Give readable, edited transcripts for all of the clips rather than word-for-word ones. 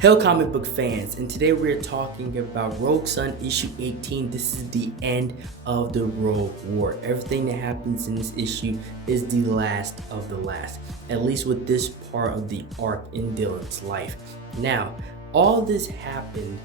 Hello comic book fans, and today we're talking about Rogue Sun issue 18. This is the end of the Rogue War. Everything that happens in this issue is the last of the last, at least with this part of the arc in Dylan's life. Now, all this happened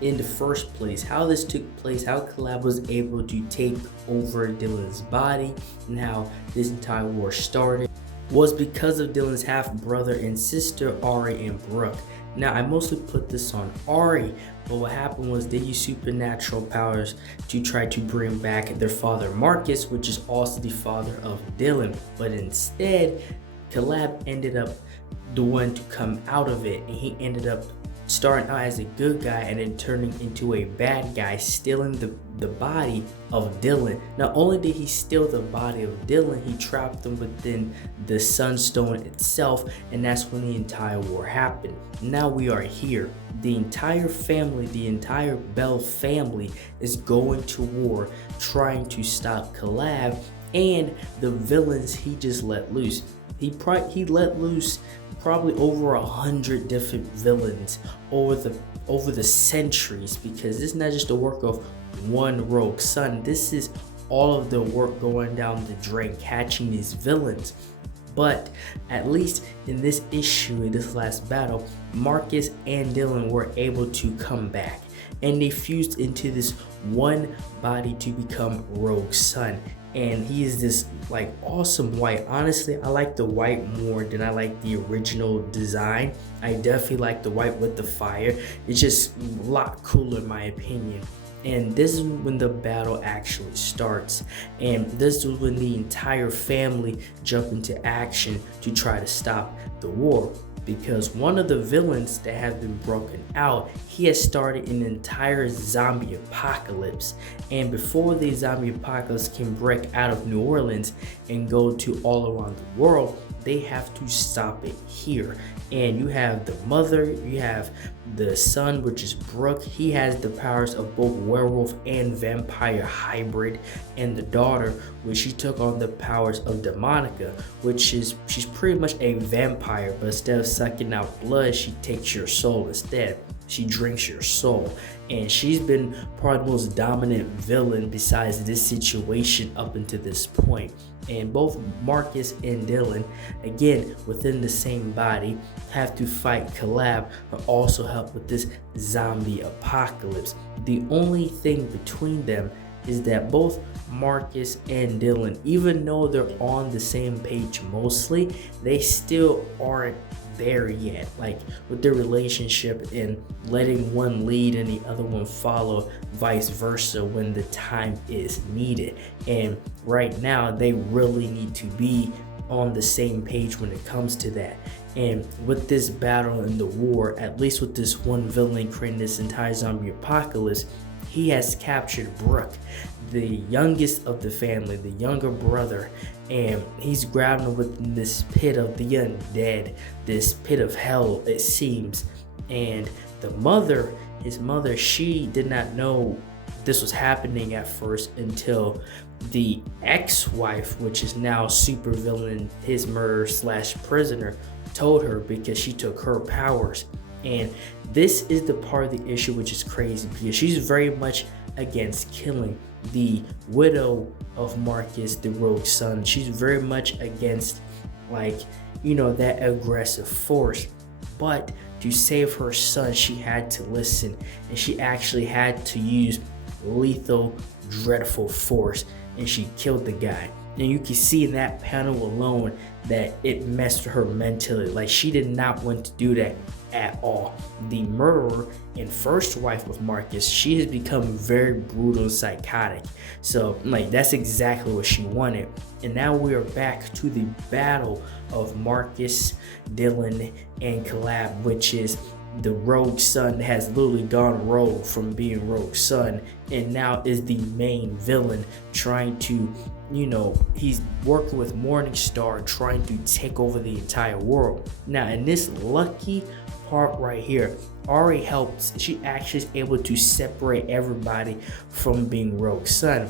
in the first place, how this took place, how Collab was able to take over Dylan's body, and how this entire war started was because of Dylan's half brother and sister, Ari and Brooke. Now, I mostly put this on Ari, but what happened was they used supernatural powers to try to bring back their father Marcus, which is also the father of Dylan. But instead, Collab ended up the one to come out of it, and he ended up starting out as a good guy and then turning into a bad guy, stealing the body of Dylan. Not only did he steal the body of Dylan, he trapped him within the Sunstone itself, and that's when the entire war happened. Now we are here. The entire family, the entire Bell family is going to war trying to stop Collab and the villains he just let loose. He let loose probably over 100 different villains over the centuries, because this is not just the work of one Rogue Sun. This is all of the work going down the drain, catching these villains. But at least in this issue, in this last battle, Marcus and Dylan were able to come back, and they fused into this one body to become Rogue Sun. And he is this like awesome white. Honestly, I like the white more than I like the original design. I definitely like the white with the fire. It's just a lot cooler in my opinion. And this is when the battle actually starts. And this is when the entire family jump into action to try to stop the war. Because one of the villains that have been broken out, he has started an entire zombie apocalypse. And before the zombie apocalypse can break out of New Orleans and go to all around the world, they have to stop it here. And you have the mother, you have the son, which is Brooke. He has the powers of both werewolf and vampire hybrid. And the daughter, which she took on the powers of Demonica, which is, she's pretty much a vampire, but instead of sucking out blood, she takes your soul instead. She drinks your soul, and she's been probably the most dominant villain besides this situation up until this point. And both Marcus and Dylan, again within the same body, have to fight Collab, but also help with this zombie apocalypse. The only thing between them is that both Marcus and Dylan, even though they're on the same page mostly, they still aren't there yet, like with their relationship and letting one lead and the other one follow, vice versa, when the time is needed. And right now they really need to be on the same page when it comes to that. And with this battle and the war, at least with this one villain creating this entire zombie apocalypse, he has captured Brooke, the youngest of the family, the younger brother, and he's grabbing within this pit of the undead, this pit of hell, it seems. And the mother, his mother, she did not know this was happening at first until the ex-wife, which is now supervillain, his murderer slash prisoner, told her, because she took her powers. And this is the part of the issue which is crazy, because she's very much against killing the widow of Marcus, the Rogue Sun. She's very much against, like, you know, that aggressive force. But to save her son, she had to listen, and she actually had to use lethal, dreadful force, and she killed the guy. And you can see in that panel alone that it messed with her mentally. Like, she did not want to do that at all. The murderer and first wife of Marcus, she has become very brutal and psychotic. So, like, that's exactly what she wanted. And now we are back to the battle of Marcus, Dylan, and Collab, which is the Rogue Sun has literally gone rogue from being Rogue Sun, and now is the main villain, trying to, you know, he's working with Morningstar, trying to take over the entire world. Now, in this lucky part right here, Ari helps. She actually is able to separate everybody from being Rogue Sun.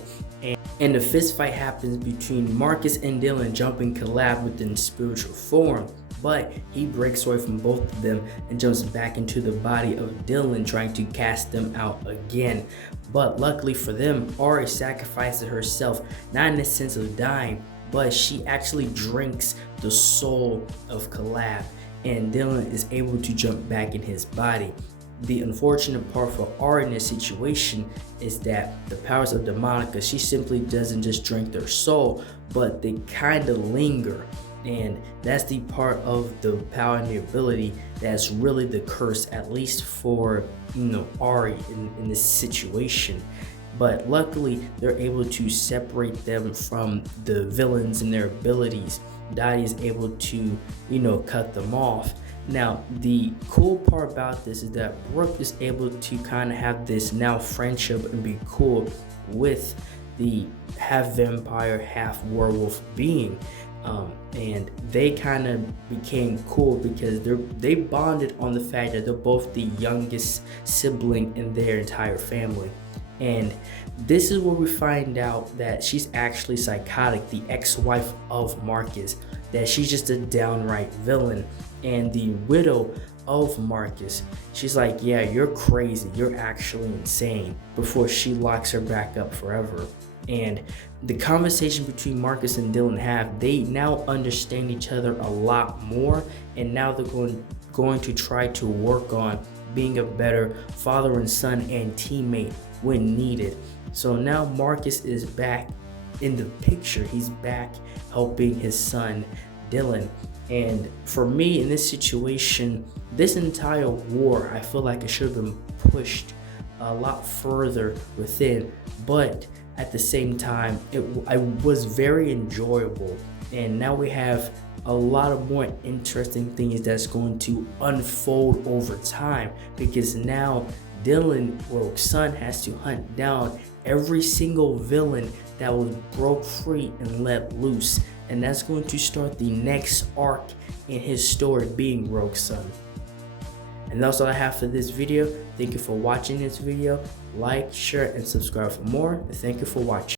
And the fist fight happens between Marcus and Dylan, jumping Collab within spiritual form. but he breaks away from both of them and jumps back into the body of Dylan, trying to cast them out again. But luckily for them, Ari sacrifices herself, not in the sense of dying, but she actually drinks the soul of Calab, and Dylan is able to jump back in his body. The unfortunate part for Ari in this situation is that the powers of Demonica, she simply doesn't just drink their soul, but they kind of linger. And that's the part of the power and the ability that's really the curse, at least for Ari in this situation. But luckily they're able to separate them from the villains and their abilities. Dottie is able to cut them off. Now the cool part about this is that Brooke is able to kind of have this now friendship and be cool with the half vampire half werewolf being, and they kind of became cool because they bonded on the fact that they're both the youngest sibling in their entire family. And this is where we find out that she's actually psychotic, the ex-wife of Marcus, that she's just a downright villain. And the widow of Marcus, she's like, yeah, you're crazy, you're actually insane, before she locks her back up forever. And the conversation between Marcus and Dylan they now understand each other a lot more, and now they're going to try to work on being a better father and son and teammate when needed. So now Marcus is back in the picture. He's back helping his son Dylan. And for me in this situation, this entire war, I feel like it should have been pushed a lot further within, but at the same time it was very enjoyable. And now we have a lot of more interesting things that's going to unfold over time, because now Dylan, Rogue's son, has to hunt down every single villain that was broke free and let loose, and that's going to start the next arc in his story, being Rogue's son. And that's all I have for this video. Thank you for watching this video. Like, share, and subscribe for more. And thank you for watching.